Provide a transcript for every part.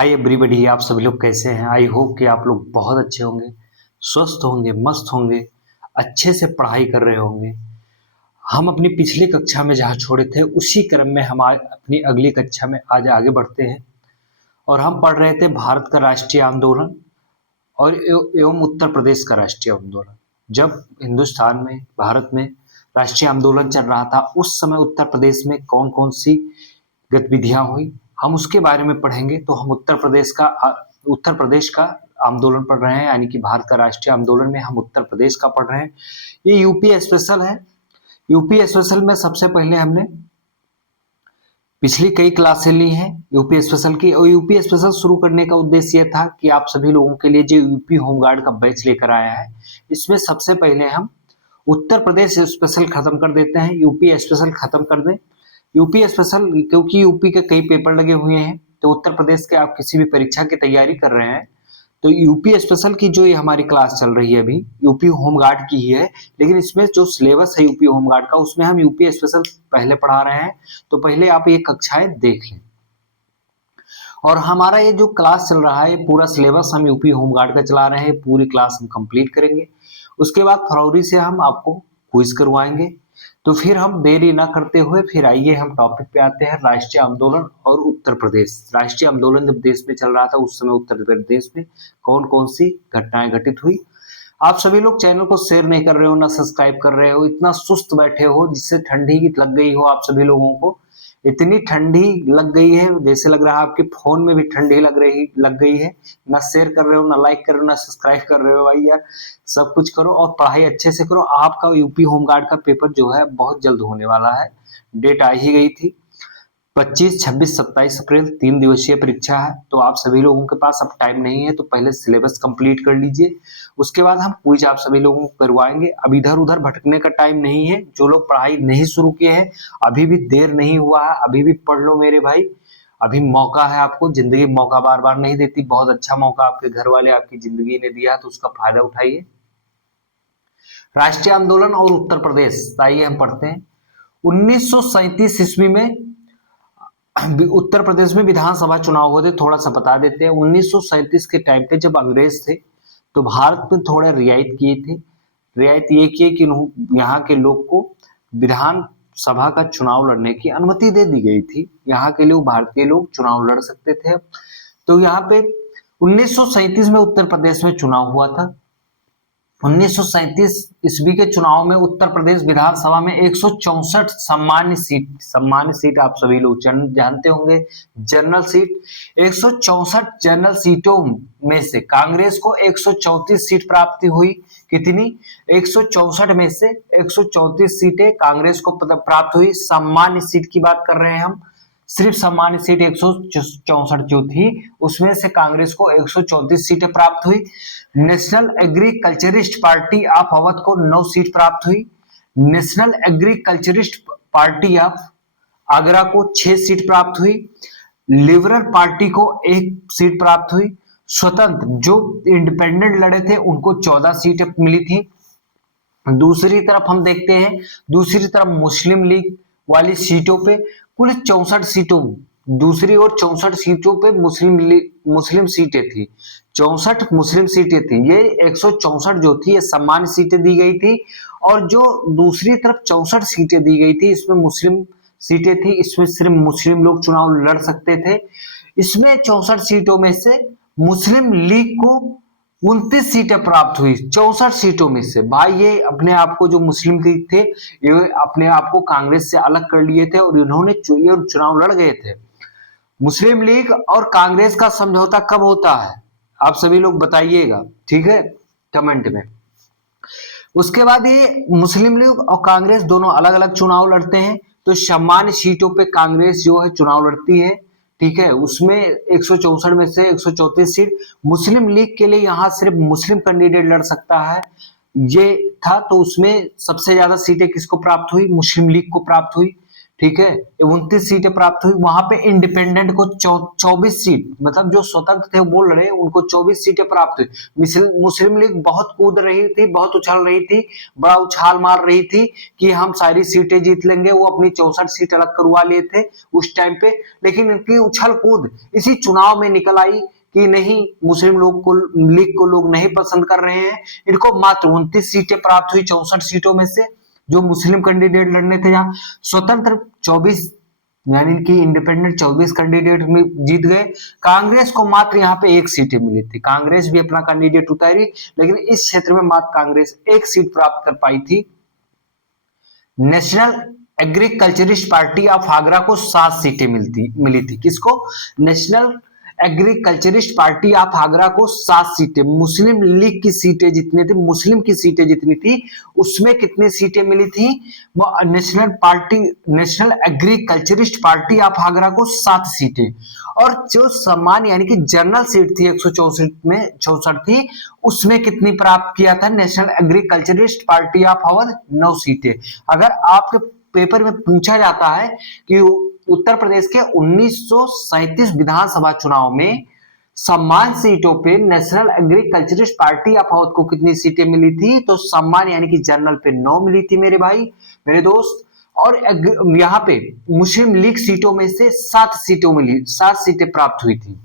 Hi everybody, आप सभी लोग कैसे हैं। आई होप कि आप लोग बहुत अच्छे होंगे, स्वस्थ होंगे, मस्त होंगे, अच्छे से पढ़ाई कर रहे होंगे। हम अपनी पिछली कक्षा में जहाँ छोड़े थे उसी क्रम में हम आज अपनी अगली कक्षा में आज आगे बढ़ते हैं। और हम पढ़ रहे थे भारत का राष्ट्रीय आंदोलन और एवं उत्तर प्रदेश का राष्ट्रीय आंदोलन। जब हिंदुस्तान में, भारत में राष्ट्रीय आंदोलन चल रहा था, उस समय उत्तर प्रदेश में कौन कौन सी गतिविधियां हुई, हम उसके बारे में पढ़ेंगे। तो हम उत्तर प्रदेश का आंदोलन पढ़ रहे हैं, यानी कि भारत का राष्ट्रीय आंदोलन में हम उत्तर प्रदेश का पढ़ रहे हैं। ये यूपी स्पेशल है। यूपी स्पेशल में सबसे पहले हमने पिछली कई क्लासें ली हैं यूपी स्पेशल की, और यूपी स्पेशल शुरू करने का उद्देश्य यह था कि आप सभी लोगों के लिए जो यूपी होमगार्ड का बैच लेकर आया है, इसमें सबसे पहले हम उत्तर प्रदेश स्पेशल खत्म कर देते हैं, यूपी स्पेशल खत्म कर दें। यूपी स्पेशल क्योंकि यूपी के कई पेपर लगे हुए हैं, तो उत्तर प्रदेश के आप किसी भी परीक्षा की तैयारी कर रहे हैं तो यूपी स्पेशल की जो ये हमारी क्लास चल रही है अभी, यूपी होमगार्ड की ही है, लेकिन इसमें जो सिलेबस है यूपी होमगार्ड का, उसमें हम यूपी स्पेशल पहले पढ़ा रहे हैं। तो पहले आप ये कक्षाएं देख लें। और हमारा ये जो क्लास चल रहा है, पूरा सिलेबस हम यूपी होमगार्ड का चला रहे हैं, पूरी क्लास हम कंप्लीट करेंगे। उसके बाद फरवरी से हम आपको क्विज करवाएंगे। तो फिर हम देरी ना करते हुए फिर आइए हम टॉपिक पे आते हैं, राष्ट्रीय आंदोलन और उत्तर प्रदेश। राष्ट्रीय आंदोलन जब देश में चल रहा था उस समय उत्तर प्रदेश में कौन कौन सी घटनाएं घटित हुई। आप सभी लोग चैनल को शेयर नहीं कर रहे हो, ना सब्सक्राइब कर रहे हो, इतना सुस्त बैठे हो जिससे ठंडी लग गई हो आप सभी लोगों को। इतनी ठंडी लग गई है जैसे लग रहा है आपके फोन में भी ठंडी लग गई है। ना शेयर कर रहे हो, ना लाइक कर रहे हो, ना सब्सक्राइब कर रहे हो। भाई यार, सब कुछ करो और पढ़ाई अच्छे से करो। आपका यूपी होमगार्ड का पेपर जो है बहुत जल्द होने वाला है। डेट आ ही गई थी, 25, 26, 27 अप्रैल 3 दिवसीय परीक्षा है। तो आप सभी लोगों के पास अब टाइम नहीं है, तो पहले सिलेबस कंप्लीट कर लीजिए। उसके बाद हम क्विज आप सभी लोगों को करवाएंगे। अब इधर उधर भटकने का टाइम नहीं है। जो लोग पढ़ाई नहीं शुरू किए हैं, अभी भी देर नहीं हुआ है, अभी भी पढ़ लो मेरे भाई। अभी मौका है आपको, जिंदगी मौका बार बार नहीं देती। बहुत अच्छा मौका आपके घर वाले, आपकी जिंदगी ने दिया, तो उसका फायदा उठाइए। राष्ट्रीय आंदोलन और उत्तर प्रदेश, आइए हम पढ़ते हैं। 1937 ईस्वी में उत्तर प्रदेश में विधानसभा चुनाव हुए थे। थोड़ा सा बता देते हैं। 1937 के टाइम पे जब अंग्रेज थे तो भारत में थोड़ा रियायत किए थे। रियायत ये किए कि यहाँ के लोग को विधानसभा का चुनाव लड़ने की अनुमति दे दी गई थी। यहाँ के लोग, भारतीय लोग चुनाव लड़ सकते थे। तो यहाँ पे 1937 में उत्तर प्रदेश में चुनाव हुआ था। 1937 ईस्वी के चुनाव में उत्तर प्रदेश विधानसभा में 164 सामान्य सीट आप सभी लोग जानते होंगे, जनरल सीट। 164 जनरल सीटों में से कांग्रेस को 134 सीट प्राप्त हुई। कितनी? 164 में से 134 सीटें कांग्रेस को प्राप्त हुई। सामान्य सीट की बात कर रहे हैं हम। सिर्फ सामान्य सीट 164 जो थी, उसमें से कांग्रेस को 134 सीटें प्राप्त हुई। National agriculturist party of Awadh को 9 सीट प्राप्त हुई। National agriculturist party of Agra को 6 सीट प्राप्त हुई। लिबरल पार्टी को 1 सीट प्राप्त हुई। स्वतंत्र जो इंडिपेंडेंट लड़े थे उनको 14 सीटें मिली थी। दूसरी तरफ हम देखते हैं, दूसरी तरफ मुस्लिम लीग वाली सीटों पे कुल 64 सीटों, दूसरी ओर 64 सीटों पे मुस्लिम सीटें थी। 64 मुस्लिम सीटें थी। ये 164 जो थी ये सामान्य सीटें दी गई थी, और जो दूसरी तरफ 64 सीटें दी गई थी इसमें मुस्लिम सीटें थी। इसमें सिर्फ मुस्लिम लोग चुनाव लड़ सकते थे। इसमें 64 सीटों में से मुस्लिम लीग को 29 सीटें प्राप्त हुई। 64 सीटों में से। भाई ये अपने आप को, जो मुस्लिम लीग थे, ये अपने आप को कांग्रेस से अलग कर लिए थे और इन्होंने चुनाव लड़ गए थे। मुस्लिम लीग और कांग्रेस का समझौता कब होता है आप सभी लोग बताइएगा, ठीक है, कमेंट में। उसके बाद ये मुस्लिम लीग और कांग्रेस दोनों अलग अलग चुनाव लड़ते हैं। तो सामान्य सीटों पे कांग्रेस जो है चुनाव लड़ती है, ठीक है। उसमें 164 में से 134 सीट मुस्लिम लीग के लिए, यहाँ सिर्फ मुस्लिम कैंडिडेट लड़ सकता है, ये था। तो उसमें सबसे ज्यादा सीटें किसको प्राप्त हुई? मुस्लिम लीग को प्राप्त हुई, ठीक है, 29 सीटें प्राप्त हुई। वहां पे इंडिपेंडेंट को 24 सीट, मतलब जो स्वतंत्र थे वो बोल रहे उनको 24 सीटें प्राप्त हुई। मुस्लिम लीग बहुत कूद रही थी, बहुत उछल रही थी, बड़ा उछाल मार रही थी कि हम सारी सीटें जीत लेंगे। वो अपनी 64 सीट अलग करवा लिए थे उस टाइम पे, लेकिन इनकी उछल कूद इसी चुनाव में निकल आई कि नहीं, मुस्लिम लोग को लीग को लोग नहीं पसंद कर रहे हैं। इनको मात्र 29 सीटें प्राप्त हुई 64 सीटों में से, जो मुस्लिम कैंडिडेट लड़ने थे। यहाँ स्वतंत्र 24, यानी कि इंडिपेंडेंट 24 कैंडिडेट में जीत गए। कांग्रेस को मात्र यहाँ पे 1 सीटें मिली थी। कांग्रेस भी अपना कैंडिडेट उतारी, लेकिन इस क्षेत्र में मात्र कांग्रेस 1 सीट प्राप्त कर पाई थी। National agriculturist party of Agra को 7 सीटें मिली थी। किसको? National agriculturist party of Agra को 7 सीटें। मुस्लिम लीग की सीटें जितनी थी, मुस्लिम की सीटें जितनी थी, उसमें कितनी सीटें मिली थी? National agriculturist party of Agra को 7 सीटें। और जो सम्मान यानी कि जनरल सीट थी 164 में 64 थी, उसमें कितनी प्राप्त किया था national agriculturist party of Awadh? 9 सीटें। अगर आपके पेपर में पूछा जाता है कि उत्तर प्रदेश के 1937 विधानसभा चुनाव में सम्मान सीटों पे national agriculturist party of Awadh को कितनी सीटें मिली थी, तो सम्मान यानी कि जनरल पे 9 मिली थी मेरे भाई, मेरे दोस्त। और यहाँ पे मुस्लिम लीग सीटों में से 7 सीटों मिली, 7 सीटें प्राप्त हुई थी।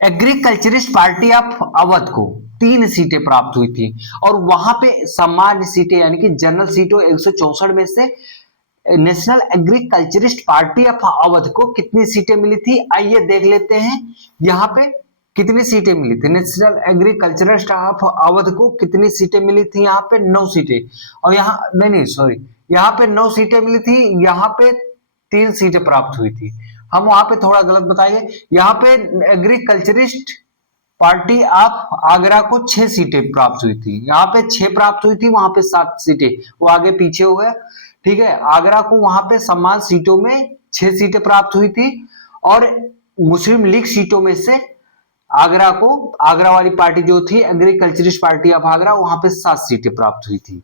एग्रीकल्चरिस्ट पार्टी ऑफ अवध को 3 सीटें प्राप्त हुई थी, और वहां पे सामान्य सीटें यानी कि जनरल सीटों 164 में से national agriculturist party of Awadh को कितनी सीटें मिली थी, आइए देख लेते हैं। यहाँ पे कितनी सीटें मिली थी? नेशनल एग्रीकल्चरिस्ट ऑफ अवध को कितनी सीटें मिली थी? यहाँ पे 9 सीटें। और यहाँ नहीं सॉरी, यहाँ पे 9 सीटें मिली थी, यहाँ पे 3 सीटें प्राप्त हुई थी। हम वहां पे थोड़ा गलत बताएंगे। यहाँ पे एग्रीकल्चरिस्ट पार्टी ऑफ आगरा को 6 सीटें प्राप्त हुई थी, यहाँ पे 6 प्राप्त हुई थी, वहां पे 7 सीटें, वो आगे पीछे हो गया। ठीक है, आगरा को वहां पे समान सीटों में 6 सीटें प्राप्त हुई थी, और मुस्लिम लीग सीटों में से आगरा को, आगरा वाली पार्टी जो थी एग्रीकल्चरिस्ट पार्टी ऑफ आगरा, वहां पे 7 सीटें प्राप्त हुई थी।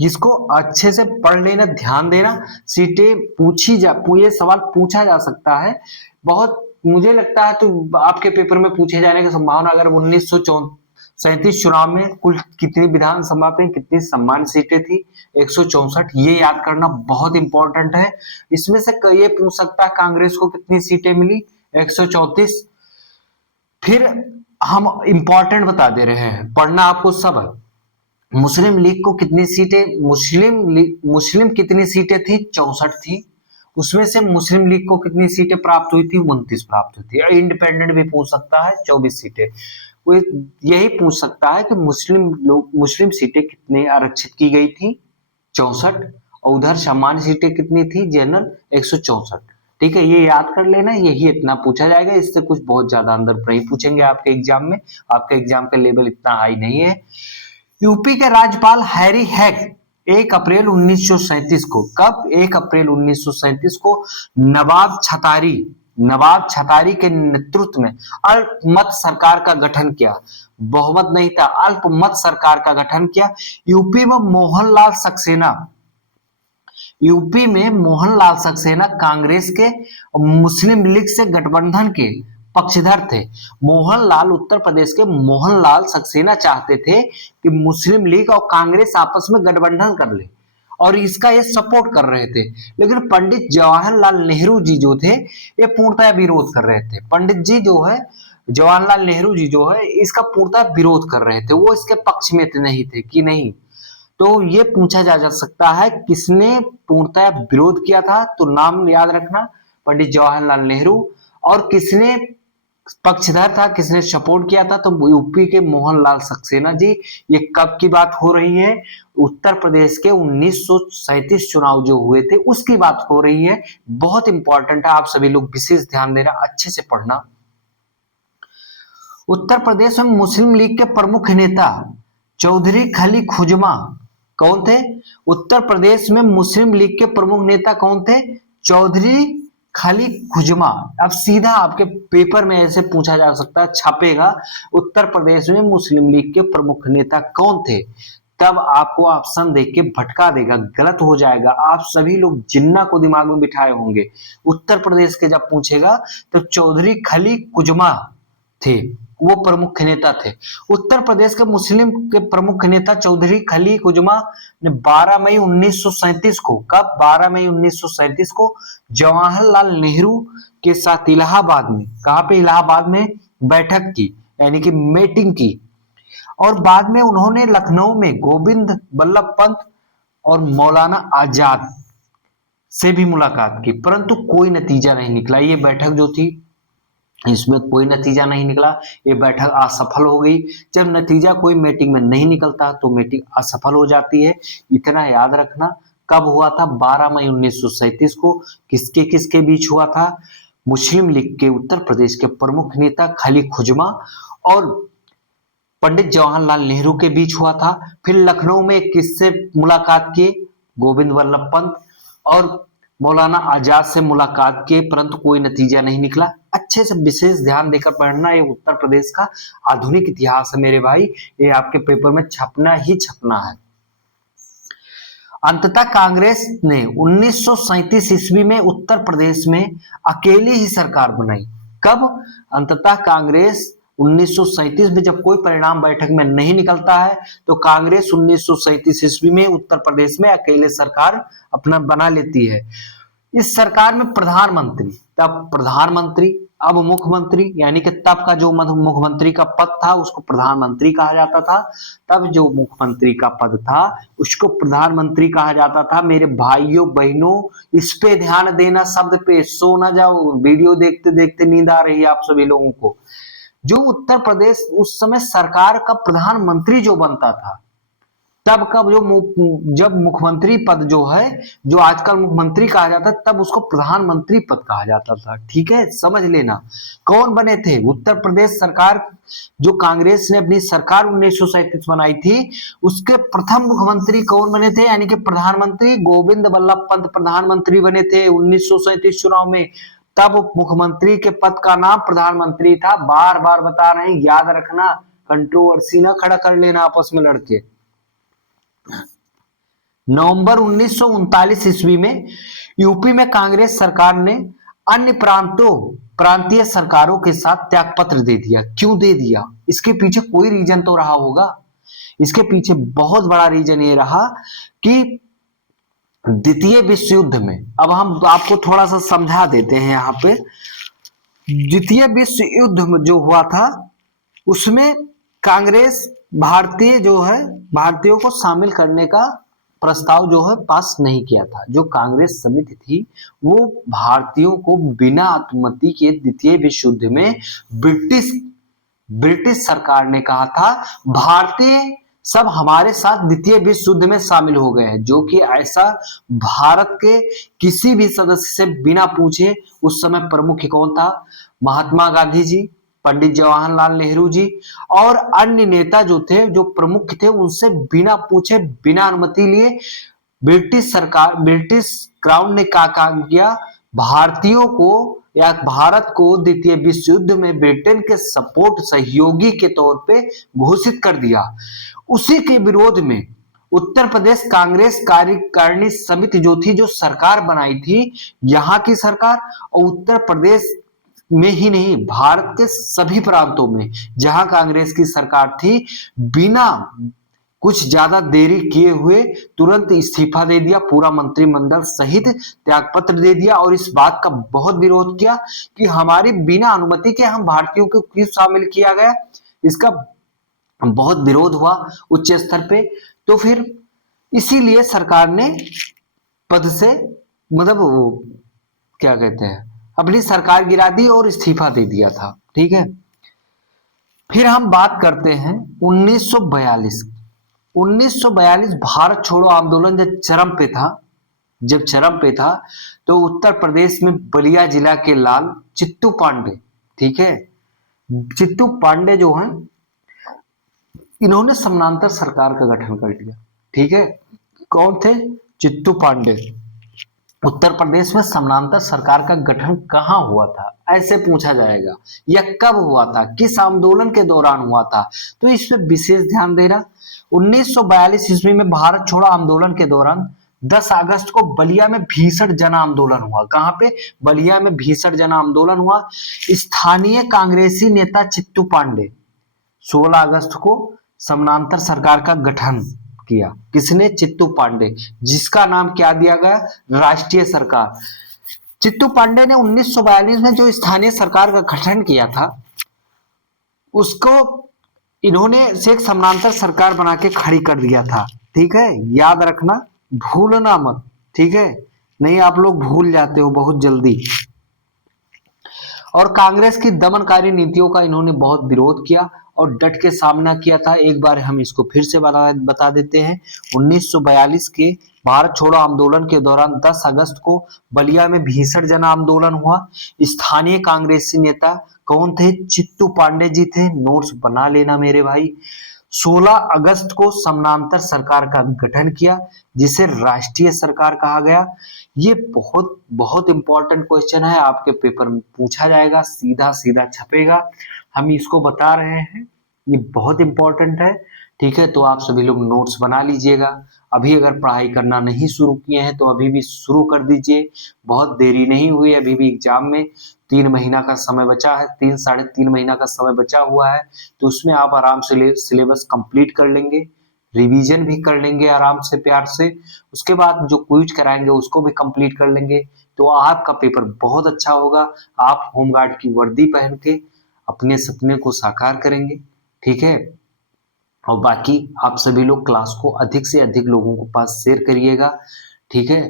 इसको अच्छे से पढ़ लेना, ध्यान देना। सीटें ये सवाल पूछा जा सकता है बहुत, मुझे लगता है तो आपके पेपर में पूछे जाने की संभावना। अगर 1937 चुनाव में कुल कितनी विधानसभा पे कितनी सम्मान सीटें थी? 164। ये याद करना बहुत इंपॉर्टेंट है। इसमें से ये पूछ सकता है कांग्रेस को कितनी सीटें मिली? 134। फिर हम इंपॉर्टेंट बता दे रहे हैं, पढ़ना आपको सब है। मुस्लिम लीग को कितनी सीटें, मुस्लिम कितनी सीटें थी? 64 थी। उसमें से मुस्लिम लीग को कितनी सीटें प्राप्त हुई थी? 29 प्राप्त हुई थी। इंडिपेंडेंट भी पूछ सकता है 24 सीटें। वो यही पूछ सकता है कि मुस्लिम सीटें कितने आरक्षित की गई थी? 64। और उधर सामान्य सीटें कितनी थी? जनरल 164। ठीक है, ये याद कर लेना, यही इतना पूछा जाएगा। इससे कुछ बहुत ज्यादा अंदर नहीं पूछेंगे आपके एग्जाम में। आपके एग्जाम का लेवल इतना हाई नहीं है। यूपी के राज्यपाल हैरी हैक 1 अप्रैल 1937 को, कब? 1 अप्रैल 1937 को नवाब छतारी के नेतृत्व में अल्पमत सरकार का गठन किया। बहुमत नहीं था, अल्पमत सरकार का गठन किया। यूपी में मोहनलाल सक्सेना कांग्रेस के मुस्लिम लीग से गठबंधन के पक्षधर थे। मोहनलाल, उत्तर प्रदेश के मोहनलाल सक्सेना चाहते थे कि मुस्लिम लीग और कांग्रेस आपस में गठबंधन कर ले, और इसका ये सपोर्ट कर रहे थे। लेकिन पंडित जवाहरलाल नेहरू जी जो थे, ये पूर्णतः विरोध कर रहे थे। पंडित जी जो है, जवाहरलाल नेहरू जी जो है, इसका पूर्णतः विरोध कर रहे थे। वो इसके पक्ष में नहीं थे कि नहीं। तो ये पूछा जा सकता है किसने पूर्णतः विरोध किया था, तो नाम याद रखना, पंडित जवाहरलाल नेहरू। और किसने पक्षधर था, किसने सपोर्ट किया था, तो यूपी के मोहनलाल सक्सेना जी। ये कब की बात हो रही है? उत्तर प्रदेश के 1937 चुनाव जो हुए थे उसकी बात हो रही है। बहुत इंपॉर्टेंट है, आप सभी लोग विशेष ध्यान देना, अच्छे से पढ़ना। उत्तर प्रदेश में मुस्लिम लीग के प्रमुख नेता चौधरी खली खुजमा कौन थे? उत्तर प्रदेश में मुस्लिम लीग के प्रमुख नेता कौन थे? चौधरी खली खुजमा। अब सीधा आपके पेपर में ऐसे पूछा जा सकता है, छापेगा, उत्तर प्रदेश में मुस्लिम लीग के प्रमुख नेता कौन थे? तब आपको ऑप्शन देख के भटका देगा, गलत हो जाएगा। आप सभी लोग जिन्ना को दिमाग में बिठाए होंगे। उत्तर प्रदेश के जब पूछेगा तो चौधरी खली कुजमा थे, वो प्रमुख नेता थे। उत्तर प्रदेश के मुस्लिम के प्रमुख नेता चौधरी खली कुजमा ने 12 मई 1937 को, कब 12 मई 1937 को जवाहरलाल नेहरू के साथ इलाहाबाद में, कहां पे, इलाहाबाद में बैठक की, यानी कि मीटिंग की। और बाद में उन्होंने लखनऊ में गोविंद बल्लभ पंत और मौलाना आजाद से भी मुलाकात की, परंतु कोई नतीजा नहीं निकला। ये बैठक जो थी इसमें कोई नतीजा नहीं निकला, ये बैठक असफल हो गई। जब नतीजा कोई मीटिंग में नहीं निकलता तो मीटिंग असफल हो जाती है, इतना याद रखना। कब हुआ था? 12 मई 1937 को। किसके किसके बीच हुआ था? मुस्लिम लीग के उत्तर प्रदेश के प्रमुख नेता खली खुजमा और पंडित जवाहरलाल नेहरू के बीच हुआ था। फिर लखनऊ में किससे मुलाकात की? गोविंद वल्लभ पंत और मौलाना आजाद से मुलाकात की, परंतु कोई नतीजा नहीं निकला। अच्छे से विशेष ध्यान देकर पढ़ना, ये उत्तर प्रदेश का आधुनिक इतिहास है मेरे भाई, ये आपके पेपर में छपना ही छपना है। अंततः कांग्रेस ने 1937 ईस्वी में उत्तर प्रदेश में अकेली ही सरकार बनाई। कब? अंततः कांग्रेस 1937 में, जब कोई परिणाम बैठक में नहीं निकलता है तो कांग्रेस 1937 ईस्वी में उत्तर प्रदेश में अकेले सरकार अपना बना लेती है। इस सरकार में प्रधानमंत्री, तब प्रधानमंत्री, अब मुख्यमंत्री, यानी कि तब का जो मुख्यमंत्री का पद था उसको प्रधानमंत्री कहा जाता था। तब जो मुख्यमंत्री का पद था उसको प्रधानमंत्री कहा जाता था। मेरे भाइयों बहनों, इस पे ध्यान देना, शब्द पे। सो ना जाओ, वीडियो देखते देखते नींद आ रही है आप सभी लोगों को। जो उत्तर प्रदेश उस समय सरकार का प्रधानमंत्री जो बनता था, तब का जब मुख्यमंत्री पद जो है, जो आजकल मुख्यमंत्री कहा जाता है, तब उसको प्रधानमंत्री पद कहा जाता था। ठीक है, समझ लेना। कौन बने थे? उत्तर प्रदेश सरकार, जो कांग्रेस ने अपनी सरकार 1937 बनाई थी, उसके प्रथम मुख्यमंत्री कौन बने थे? यानी कि प्रधानमंत्री गोविंद बल्लभ पंत प्रधानमंत्री बने थे 1937 चुनाव में। तब मुख्यमंत्री के पद का नाम प्रधानमंत्री था। बार बार बता रहे हैं, याद रखना, कंट्रोवर्सी ना खड़ा कर लेना आपस में लड़के। नवंबर 1939 ईस्वी में यूपी में कांग्रेस सरकार ने अन्य प्रांतीय सरकारों के साथ त्यागपत्र दे दिया। क्यों दे दिया? इसके पीछे कोई रीजन तो रहा होगा। इसके पीछे बहुत बड़ा रीजन ये रहा कि द्वितीय विश्व युद्ध में, अब हम आपको थोड़ा सा समझा देते हैं यहाँ पे। द्वितीय विश्व युद्ध में जो हुआ था उसमें कांग्रेस भारतीयों को शामिल करने का प्रस्ताव जो है पास नहीं किया था। जो कांग्रेस समिति थी वो भारतीयों को बिना अनुमति के द्वितीय विश्व युद्ध में ब्रिटिश सरकार ने कहा था भारतीय सब हमारे साथ द्वितीय विश्व युद्ध में शामिल हो गए हैं, जो कि ऐसा भारत के किसी भी सदस्य से बिना पूछे। उस समय प्रमुख कौन था? महात्मा गांधी जी, पंडित जवाहरलाल नेहरू जी और अन्य नेता जो थे, जो प्रमुख थे, उनसे बिना पूछे, बिना अनुमति लिए ब्रिटिश क्राउन ने क्या काम किया? भारतीयों को या भारत को द्वितीय विश्व युद्ध में ब्रिटेन के सहयोगी के तौर पे घोषित कर दिया। उसी के विरोध में उत्तर प्रदेश कांग्रेस कार्यकारिणी समिति जो थी, जो सरकार बनाई थी, यहाँ की सरकार, और उत्तर प्रदेश में ही नहीं, भारत के सभी प्रांतों में जहां कांग्रेस की सरकार थी, बिना कुछ ज्यादा देरी किए हुए तुरंत इस्तीफा दे दिया, पूरा मंत्रिमंडल सहित त्यागपत्र दे दिया और इस बात का बहुत विरोध किया कि हमारी बिना अनुमति के हम भारतीयों को क्यों शामिल किया गया। इसका बहुत विरोध हुआ उच्च स्तर पे। तो फिर इसीलिए सरकार ने पद से, मतलब क्या कहते हैं, अपनी सरकार गिरा दी और इस्तीफा दे दिया था। ठीक है, फिर हम बात करते हैं 1942 भारत छोड़ो आंदोलन जब चरम पे था तो उत्तर प्रदेश में बलिया जिला के लाल चित्तू पांडे, ठीक है, चित्तू पांडे जो हैं, इन्होंने समानांतर सरकार का गठन कर लिया। ठीक है, कौन थे? चित्तू पांडे। उत्तर प्रदेश में समानांतर सरकार का गठन कहाँ हुआ था, ऐसे पूछा जाएगा। यह कब हुआ था, किस आंदोलन के दौरान हुआ था, तो इस पे विशेष ध्यान देना। 1942 ईस्वी में भारत छोड़ो आंदोलन के दौरान 10 अगस्त को बलिया में भीषण जन आंदोलन हुआ। कहां पे? बलिया में भीषण जन आंदोलन हुआ। स्थानीय कांग्रेसी नेता चित्तू पांडे 16 अगस्त को समानांतर सरकार का गठन किया। किसने? चित्तू पांडे, जिसका नाम क्या दिया गया? राष्ट्रीय सरकार। चित्तू पांडे ने 1942 में जो स्थानीय सरकार का गठन किया था, उसको इन्होंने से एक समानांतर सरकार बना के खड़ी कर दिया था। ठीक है, याद रखना, भूलना मत। ठीक है, नहीं आप लोग भूल जाते हो बहुत जल्दी। और कांग्रेस की दमनकारी नीतियों का इन्होंने बहुत विरोध किया और डट के सामना किया था। एक बार हम इसको फिर से बता देते हैं। 1942 के भारत छोड़ो आंदोलन के दौरान 10 अगस्त को बलिया में भीषण जन आंदोलन हुआ। स्थानीय कांग्रेसी नेता कौन थे? चित्तू पांडे जी थे। नोट्स बना लेना मेरे भाई। 16 अगस्त को समानांतर सरकार का गठन किया, जिसे राष्ट्रीय सरकार कहा गया। ये बहुत बहुत इंपॉर्टेंट क्वेश्चन है, आपके पेपर में पूछा जाएगा, सीधा सीधा छपेगा। हम इसको बता रहे हैं, ये बहुत इंपॉर्टेंट है। ठीक है, तो आप सभी लोग नोट्स बना लीजिएगा। अभी अगर पढ़ाई करना नहीं शुरू किए हैं तो अभी भी शुरू कर दीजिए, बहुत देरी नहीं हुई, अभी भी एग्जाम में 3 महीना का समय बचा है, 3 साढ़े 3 महीना का समय बचा हुआ है। तो उसमें आप आराम से सिलेबस कंप्लीट कर लेंगे, रिवीजन भी कर लेंगे आराम से प्यार से। उसके बाद जो क्विज कराएंगे उसको भी कंप्लीट कर लेंगे, तो आपका पेपर बहुत अच्छा होगा। आप होमगार्ड की वर्दी पहन के अपने सपने को साकार करेंगे। ठीक है, और बाकी आप सभी लोग क्लास को अधिक से अधिक लोगों के पास शेयर करिएगा। ठीक है,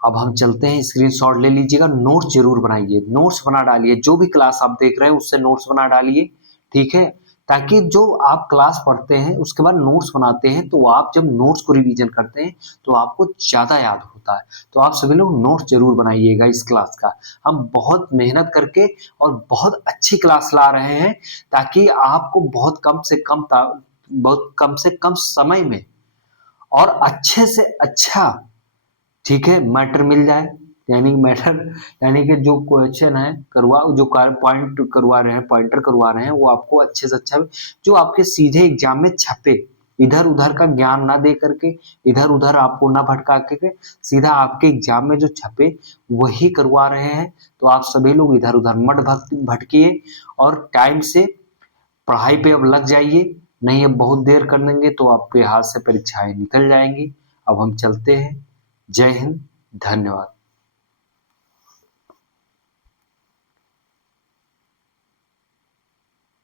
अब हम चलते हैं, स्क्रीनशॉट ले लीजिएगा, नोट्स जरूर बनाइए, नोट्स बना डालिए, जो भी क्लास आप देख रहे हैं उससे नोट्स बना डालिए। ठीक है, ताकि जो आप क्लास पढ़ते हैं उसके बाद नोट्स बनाते हैं, तो आप जब नोट्स को रिवीजन करते हैं तो आपको ज्यादा याद होता है। तो आप सभी लोग नोट्स जरूर बनाइएगा इस क्लास का। हम बहुत मेहनत करके और बहुत अच्छी क्लास ला रहे हैं, ताकि आपको बहुत कम से कम समय में और अच्छे से अच्छा, ठीक है, मैटर मिल जाए। यानी मैटर यानी कि जो क्वेश्चन है जो पॉइंट करवा रहे हैं, पॉइंटर करवा रहे हैं, वो आपको अच्छे से अच्छा, जो आपके सीधे एग्जाम में छपे, इधर उधर का ज्ञान ना दे करके, इधर उधर आपको ना भटका के, सीधा आपके एग्जाम में जो छपे वही करवा रहे हैं। तो आप सभी लोग इधर उधर मत भटकिए और टाइम से पढ़ाई पे अब लग जाइए, नहीं अब बहुत देर कर देंगे तो आपके हाथ से परीक्षाएं निकल जाएंगी। अब हम चलते हैं। जय हिंद, धन्यवाद।